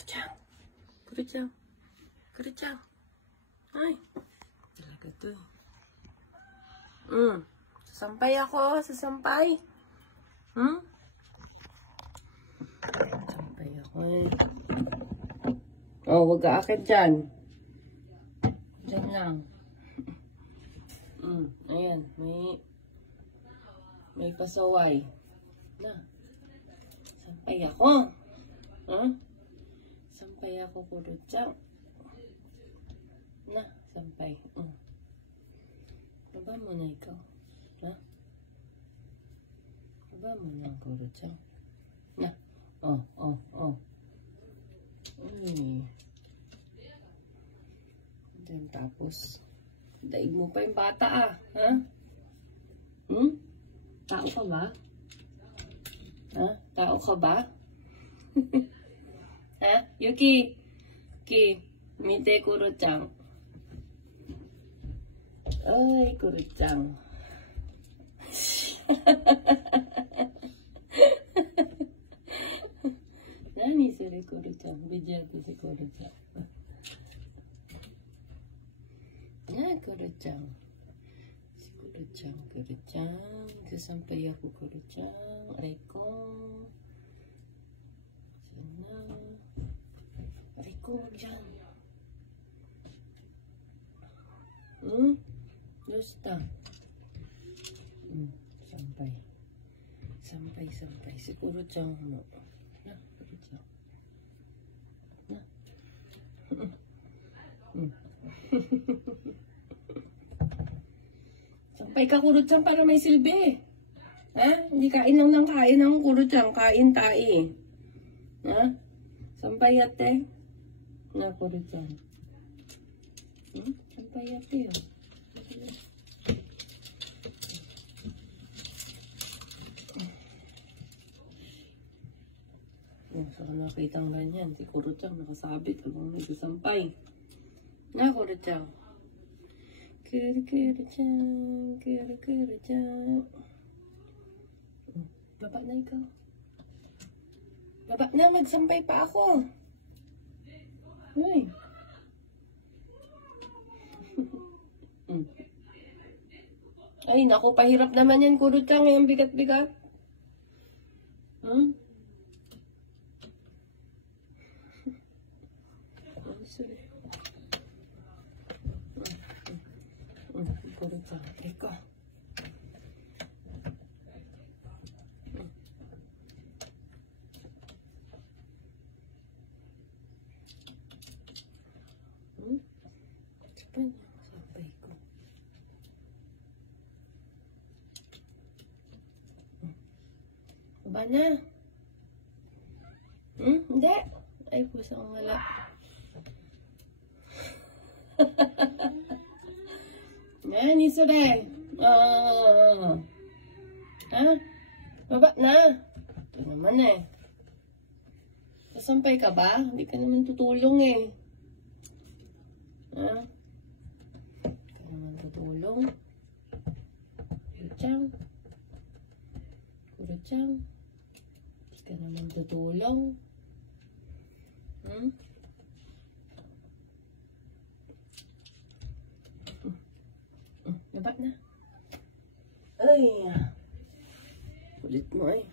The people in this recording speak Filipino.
Kurucang. Kurucang. Kurucang. Ay. Talaga to. Sasampay ako. Sasampay. Sasampay ako eh. Oh, wag ka akit dyan. Dyan lang. Ayan. May pasaway. Na. Sampay ako. Sampay ako, Kurucang. Na, sampay. Baba mo na ikaw. Ha? Baba mo na, Kurucang. Na. Oh. Uy. Then, tapos, daig mo pa yung bata ah. Ha? Tao ka ba? Ha? Tao ka ba? Ha? Yuki. Mite, Kurucang. Ay, Kurucang. Nani sire Kurucang? Bijak si Kurucang. Na, Kurucang. Si Kurucang. Sasampay ako, Kurucang. Aray ko. Sana. Aray ko, dyan. Gusta. Sampay. Si Kurucang mo. Na, Kurucang. Na. Sampay ka, Kurucang, para may silbi. Ha? Hindi kain lang ng kain ng Kurucang. Kain tae. Ha? Sampay ate. Na, Kurucang. Sampay ate. Saka nakita ang ganyan. Si Kurucang nakasabit habang nagsasampay. Na, Kurucang. Kurucang. Baba na ikaw. Baba na, magsampay pa ako. Uy. Ay, naku, pahirap naman yan, Kurucang. Yung bigat-bigat. Sorry. Kurucang. Eko. Sampay ko. Baba na. Hindi. Ay, pusang wala. Yan, isore. Ha? Baba na. Ito naman eh. Sasampay ka ba? Hindi ka naman tutulong eh. Ha? Hindi ka naman tutulong. Kurucang. Hindi ka naman tutulong. Baba na. Ay. Kulit mo eh.